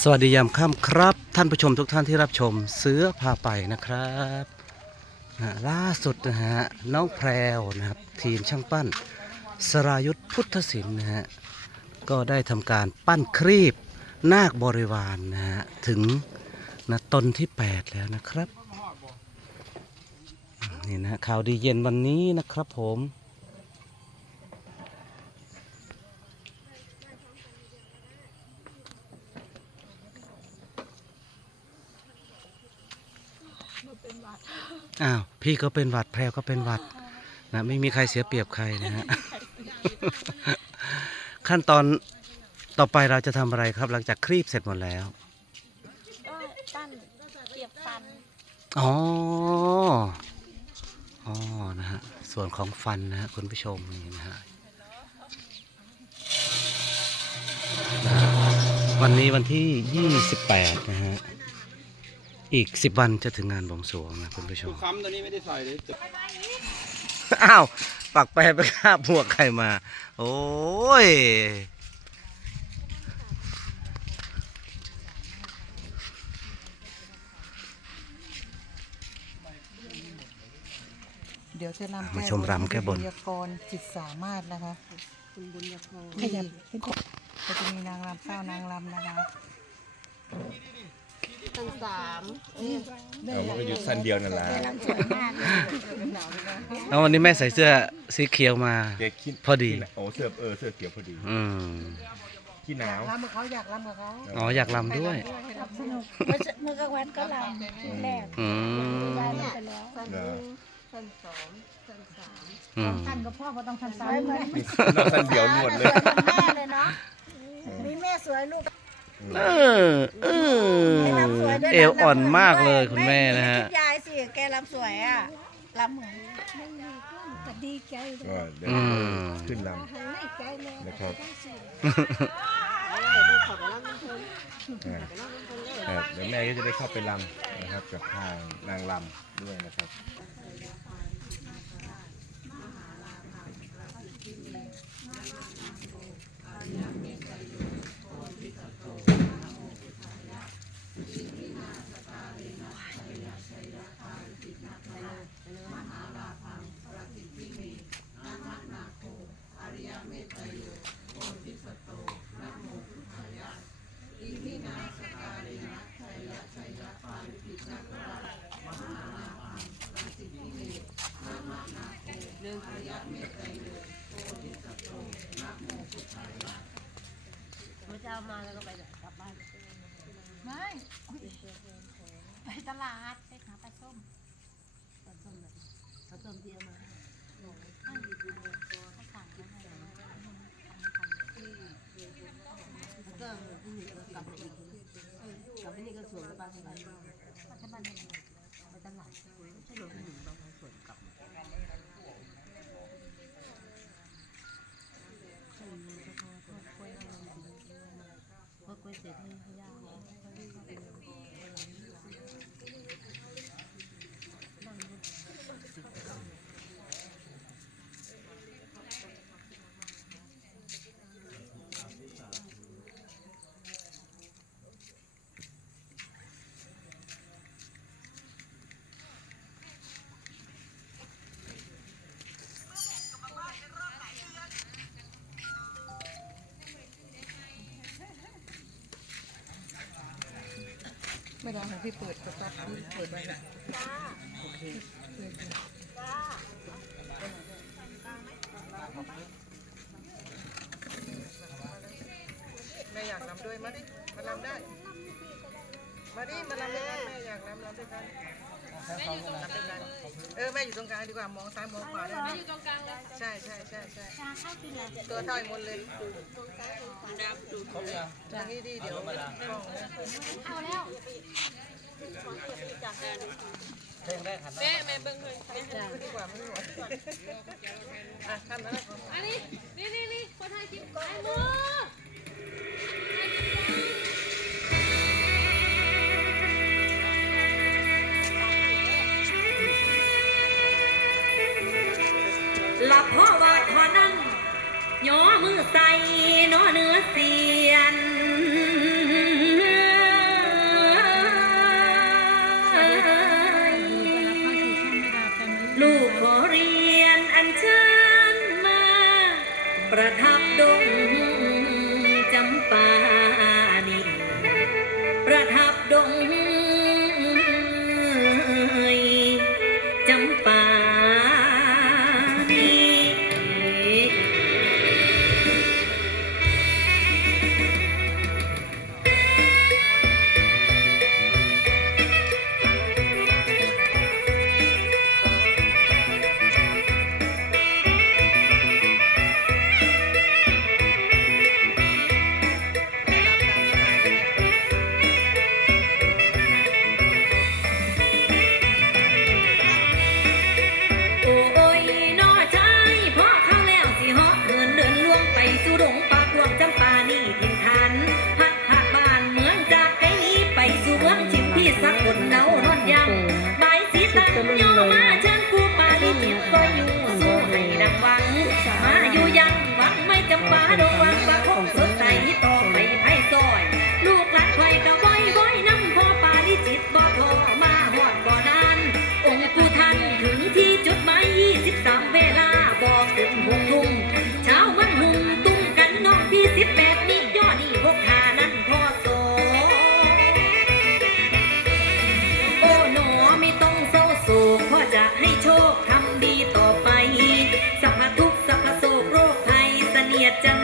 สวัสดียามค่ำครับ ท่านผู้ชมทุกท่านที่รับชมเสือพาไปนะครับนะล่าสุดนะฮะน้องแพรวนะครับ ทีมช่างปั้น สรายุทธพุทธศิลป์นะฮะก็ได้ทำการปั้นครีบนาคบริวารนนะฮะถึงนะตนที่ 8 แล้วนะครับ นี่นะฮะข่าวดีเย็นวันนี้นะครับผม อ้าวพี่ก็เป็นหวัดแพรวก็เป็นหวัดนะไม่มีใครเสียเปรียบใครนะฮะ ขั้นตอนต่อไปเราจะทำอะไรครับ หลังจากครีบเสร็จหมดแล้ว ก็ปั้นเก็บฟันอ๋อ อ๋อ นะฮะ ส่วนของฟันนะฮะคุณผู้ชมนี่นะฮะนะฮะวันนี้วันที่ 28 นะฮะ อีก10วันจะถึงงานบวงสรวงนะคุณผู้ชมค้ำตัวนี้ไม่ได้ใส่เลยจบอ้าวปักแปรไปฆ่าพวกใครมา โอ้ยเดี๋ยวจะนำมาชมรำแก้บนบุญยากรจิตสามารถนะคะคุณบุญยพงขยับก็จะมีนางรำเก้านางรำนะคะ ทั้งสามเอามันก็อยู่สั้นเดียวนั่นแหละสวยมากเลยแล้ววันนี้แม่ใส่เสื้อสีเขียวมาเด็กขี้พอดี โอ้เสื้อเออเสื้อเขียวพอดีอืมขี้หนาวรำกับเขาอยากรำกับเขาอ๋ออยากลำด้วยให้รำสนุกเมื่อเมื่อกลางวันก็ลำแรกอืมได้ลงไปแล้วเหรอสั้นสองสั้นสามอืมท่านกับพ่อก็ต้องทำตามเหมือนน้องสั้นเดียวหมดเลยสวยเหมือนแม่เลยเนาะมีแม่สวยลูก เออเออแกรำสวยด้วยเอวอ่อนมากเลยคุณแม่นะฮะยายสิแกรำสวยอะรำเหมือนดีใจก็เดี๋ยวอืมขึ้นลำนะครับอ่าครับเดี๋ยวแม่ก็จะได้เข้าไปลำนะครับกับทางนางลำด้วยนะครับ เช้ามาแล้วก็ไปไหนกลับบ้าน ไม่ไปตลาดไปหาปลาส้มปลาส้มแบบปลาส้มที่เอามาให้อยู่ดีเลยเขาสั่งมาให้แล้วก็พรุ่งนี้ก็กลับไปอีกกลับไปนี่ก็สวนกับปลานทำไมบ้านทำไมไปตลาดใช่หรอหนึ่งบางสวน ไม่รำของพี่เปิดก็ตัดพี่เปิดไว้นะโอเคแม่อยากลำด้วยมาดิมาลำได้ มาดิมาลำด้วยกันแม่อยากลำลำด้วยกัน รำด้วยกันเออแม่อยู่ตรงกลางดีกว่ามองซ้ายมองขวาได้ไหมอยู่ตรงกลางเลยใช่ใช่ใช่ใช่ตัวเท่าไอ้มนเลยทางนี้ดิเดี๋ยวกล้องนะเอาแล้วดีกว่าไม่ไหวอะทำนะอันนี้นี่นี่นี่คนไทยคลิปไอ้มือ หลับพ่อว่าดพอนั่นย่อมือใส่นอเนื้อเสียน โยมาเชิญผู้ปาลิจิตก็อยู่สู้ให้ดัวังมาอยู่ยังหวังไม่จำปาดงวัง やちゃん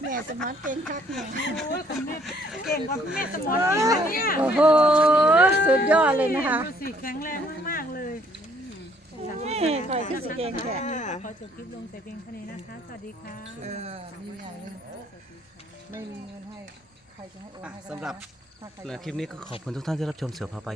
แม่สมอนเก่งคักแม่เก่งกว่าแม่สมอนอีกนะเนี่ยโอ้โห สุดยอดเลยนะคะสีแข็งแรงมากๆเลยคอยขึ้นสเก่งแค่ขอจบคลิปลงแต่เพียงเท่านี้นะคะ สวัสดีค่ะเออมีอย่างนึไม่มีเงินให้ ใครจะให้โอนให้สำหรับคลิปนี้ก็ขอบคุณทุกท่านที่รับชมเสือพาไป